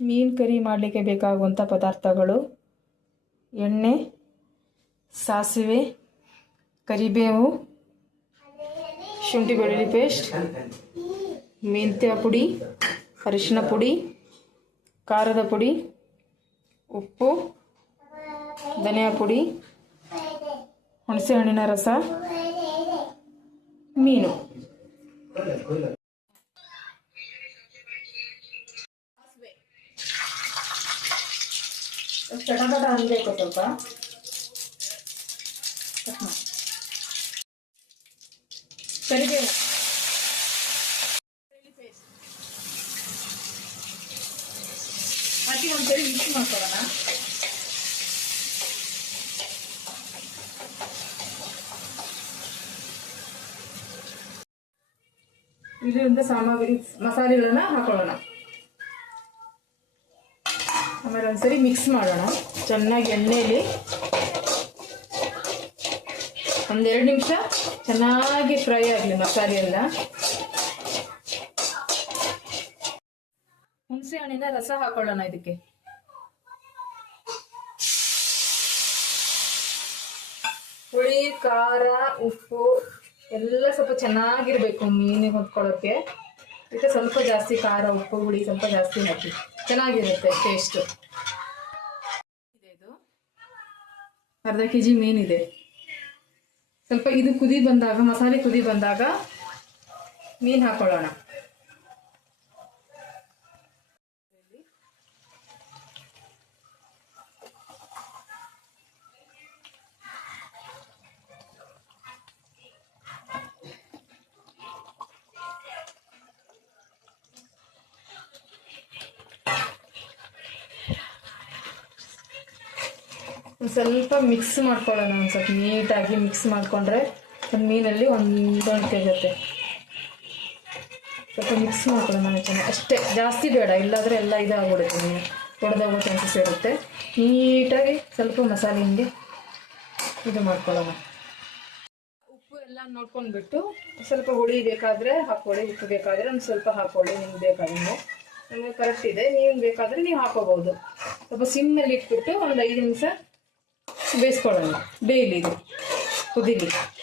ಮೀನು ಕರಿ ಮಾಡಲಿಕ್ಕೆ ಬೇಕಾಗುವಂಥ ಪದಾರ್ಥಗಳು. ಎಣ್ಣೆ, ಸಾಸಿವೆ, ಕರಿಬೇವು, ಶುಂಠಿ ಬೆಳ್ಳುಳ್ಳಿ ಪೇಸ್ಟ್, ಮೆಂತ್ಯ ಪುಡಿ, ಅರಿಶಿನ ಪುಡಿ, ಖಾರದ ಪುಡಿ, ಉಪ್ಪು, ಧನಿಯಾ ಪುಡಿ, ಹುಣಸೆ ಹಣ್ಣಿನ ರಸ, ಮೀನು. ಚಟಪಟ ಅನ್ಬೇಕು ಸ್ವಲ್ಪ ಕರಿಬೇವು ಹಾಕಿ ಒಂದ್ಸರಿ ಮಿಕ್ಸ್ ಮಾಡ್ಕೊಳ್ಳೋಣ. ಇದರಿಂದ ಸಾಮಗ್ರಿ ಮಸಾಲೆಗಳನ್ನ ಹಾಕೊಳ್ಳೋಣ. ಆಮೇಲೆ ಒಂದ್ಸರಿ ಮಿಕ್ಸ್ ಮಾಡೋಣ. ಚೆನ್ನಾಗಿ ಎಣ್ಣೆಯಲ್ಲಿ ಒಂದೆರಡು ನಿಮಿಷ ಚೆನ್ನಾಗಿ ಫ್ರೈ ಆಗಲಿ ಮಸಾಲೆ ಎಲ್ಲ ಹುಣಸೆ ಹಣ್ಣಿನ ರಸ ಹಾಕೊಳ್ಳೋಣ ಇದಕ್ಕೆ. ಹುಳಿ, ಖಾರ, ಉಪ್ಪು ಎಲ್ಲ ಸ್ವಲ್ಪ ಚೆನ್ನಾಗಿರ್ಬೇಕು ಮೀನಿಗೆ ಹೊಂದ್ಕೊಳ್ಳೋಕ್ಕೆ ಇದಕ್ಕೆ ಸ್ವಲ್ಪ ಜಾಸ್ತಿ ಖಾರ, ಉಪ್ಪು, ಹುಳಿ ಸ್ವಲ್ಪ ಜಾಸ್ತಿ ಹಾಕಿ. ಚೆನ್ನಾಗಿರುತ್ತೆ ಟೇಸ್ಟ್ ಇದೆ? ಅರ್ಧ ಕೆ ಜಿ ಮೀನಿದೆ. ಸ್ವಲ್ಪ ಇದು ಕುದಿ ಬಂದಾಗ ಮಸಾಲೆ ಕುದಿ ಬಂದಾಗ ಮೀನು ಹಾಕೊಳ್ಳೋಣ. ಒಂದು ಸ್ವಲ್ಪ ಮಿಕ್ಸ್ ಮಾಡ್ಕೊಳ್ಳೋಣ ಒಂದು ಸ್ವಲ್ಪ ನೀಟಾಗಿ ಮಿಕ್ಸ್ ಮಾಡಿಕೊಂಡ್ರೆ ಒಂದು ಮೀನಲ್ಲಿ ಒಂದು ತೆಗುತ್ತೆ ಸ್ವಲ್ಪ ಮಿಕ್ಸ್ ಮಾಡ್ಕೊಳ್ಳೋಣ ಚೆನ್ನಾಗಿ. ಅಷ್ಟೇ, ಜಾಸ್ತಿ ಬೇಡ, ಇಲ್ಲಾದರೆ ಎಲ್ಲ ಇದಾಗ್ಬಿಡುತ್ತೆ ನೀವು ಹೊಡೆದೋಗೋ ಚಾನ್ಸಸ್ ಇರುತ್ತೆ ನೀಟಾಗಿ ಸ್ವಲ್ಪ ಮಸಾಲೆ ಹಿಂಗೆ ಇದು ಮಾಡ್ಕೊಳ್ಳೋಣ. ಉಪ್ಪು ಎಲ್ಲ ನೋಡ್ಕೊಂಡ್ಬಿಟ್ಟು ಸ್ವಲ್ಪ ಹುಳಿ ಬೇಕಾದರೆ ಹಾಕ್ಕೊಳ್ಳಿ, ಉಪ್ಪು ಬೇಕಾದರೆ ಒಂದು ಸ್ವಲ್ಪ ಹಾಕ್ಕೊಳ್ಳಿ, ನಿಮ್ಗೆ ಬೇಕಾದಂಗೆ. ನಮಗೆ ಕರೆಕ್ಟ್ ಇದೆ, ನೀವು ಬೇಕಾದರೆ ನೀವು ಹಾಕೋಬಹುದು ಸ್ವಲ್ಪ ಸಿಮ್ನಲ್ಲಿ ಇಟ್ಬಿಟ್ಟು ಒಂದು ಐದು ನಿಮಿಷ ಬೇಯಿಸ್ಕೊಳ್ಳೋಣ. ಬೇಯಲಿ ಇದು. ಕುದೀಲಿ.